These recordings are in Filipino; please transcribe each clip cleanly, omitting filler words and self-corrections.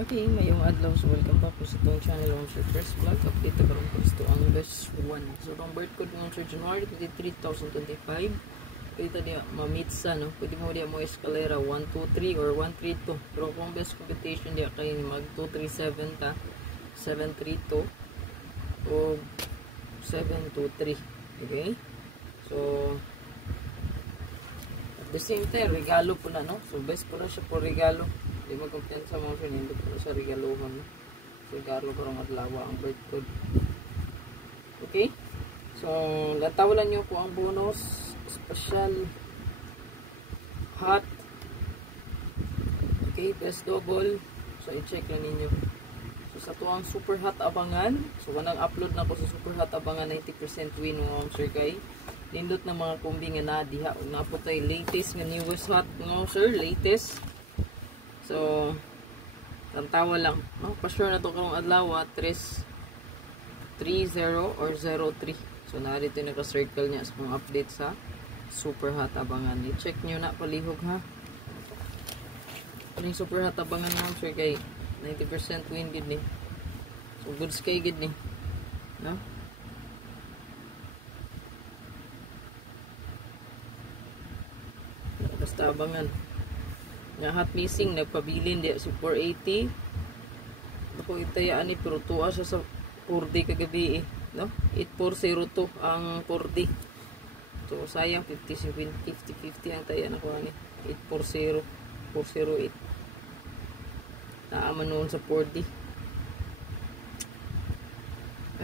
Okay, mayong adlaw, so welcome back po sa itong channel on Sir First Vlog. Update na karoon po ito ang best 1. So, itong birth code mo Sir January 23, 2025. Pwede niya mamitsa, no? Pwede mo niya mo escalera 123 or 132. Pero kung best computation niya kayo mag 237 ta, 732 o 723. Okay? So, at the same time, regalo po na, no? So, best po na siya po regalo. Di magkumpiyansa mga friend, hindi po sa regaluhan. So, regalo ko rin adlawa ang birth code. Okay? So, latawalan nyo po ang bonus. Special. Hot. Okay, best double. So, i-check lang ninyo. So, sa tuwang super hot abangan. So, wanang upload na ko sa super hot abangan 90% win mga sir kay. Nindot na mga kumbi nga na diha. Huwag na po tayo latest nga newest hot mga sir. Latest. So, tantawa lang. No? Pa-sure na ito karong adlaw 3-0 or 0-3. So, narito yung naka-circle niya sa mga update sa super hot abangan. I-check nyo na palihog ha. Yung super hot abangan mo sir kay 90% win good ni. So, good sky good ni. No? Basta abangan. Nga hot missing, nagpabilin di sa 480. Ako itayaan ni, pero tuwa siya sa 4D kagabi eh. No? 8402 ang 4D. So, sayang 50-50 ang tayaan ako ni. 840, 408. Naaman noon sa 4D.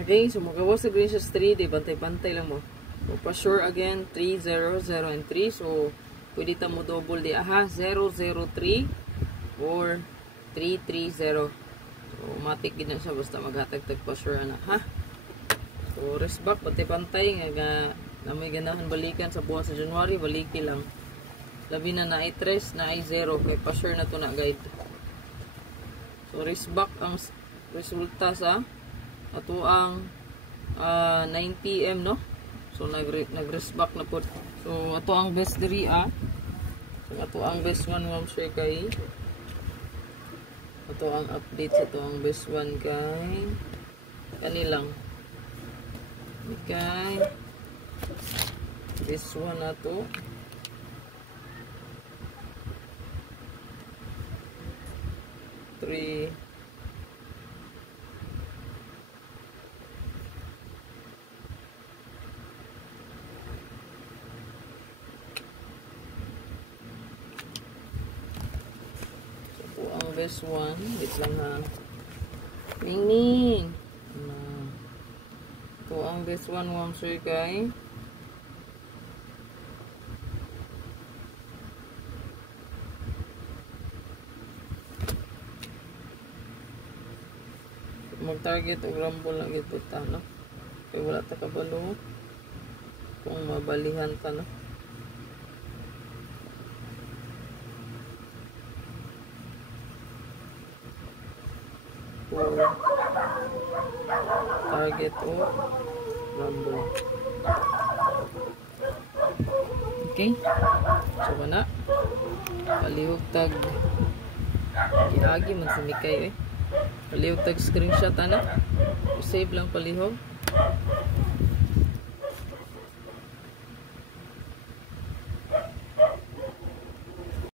Okay, so magawa sa Gracious 3, di bantay-bantay lang mo. So, pa-sure again, 3, 0, 0, and 3. So, pwede ta mo double di aha 003 or 330. So matik gid na siya basta maghatag-tag pa sure na ha. So rest back bantay-bantay nga na may ganahan balikan sa buwan sa January, baliki lang. Labi na ay 3 na ay 0 kay pa sure na to na guide. So rest back ang resulta sa ato ang 9 PM no. So nag-rest back na po. So ato ang best diri So ato ang best 1 ma'am sir kay. Ato ang update sa ato ang best 1 kay kanilang. Okay. Best 1 na to. Three. Best 1, wait lang ha. Ning. Ito ang best 1 ma'am sir kay. Mag-target o rumble lang ito ta, no? Kaya wala ta kabalo. Kung mabalihan ta, no? Target o rumble. Okay, so na palihog tag giagi man sa mikay palihog tag screenshot ana, save lang palihog.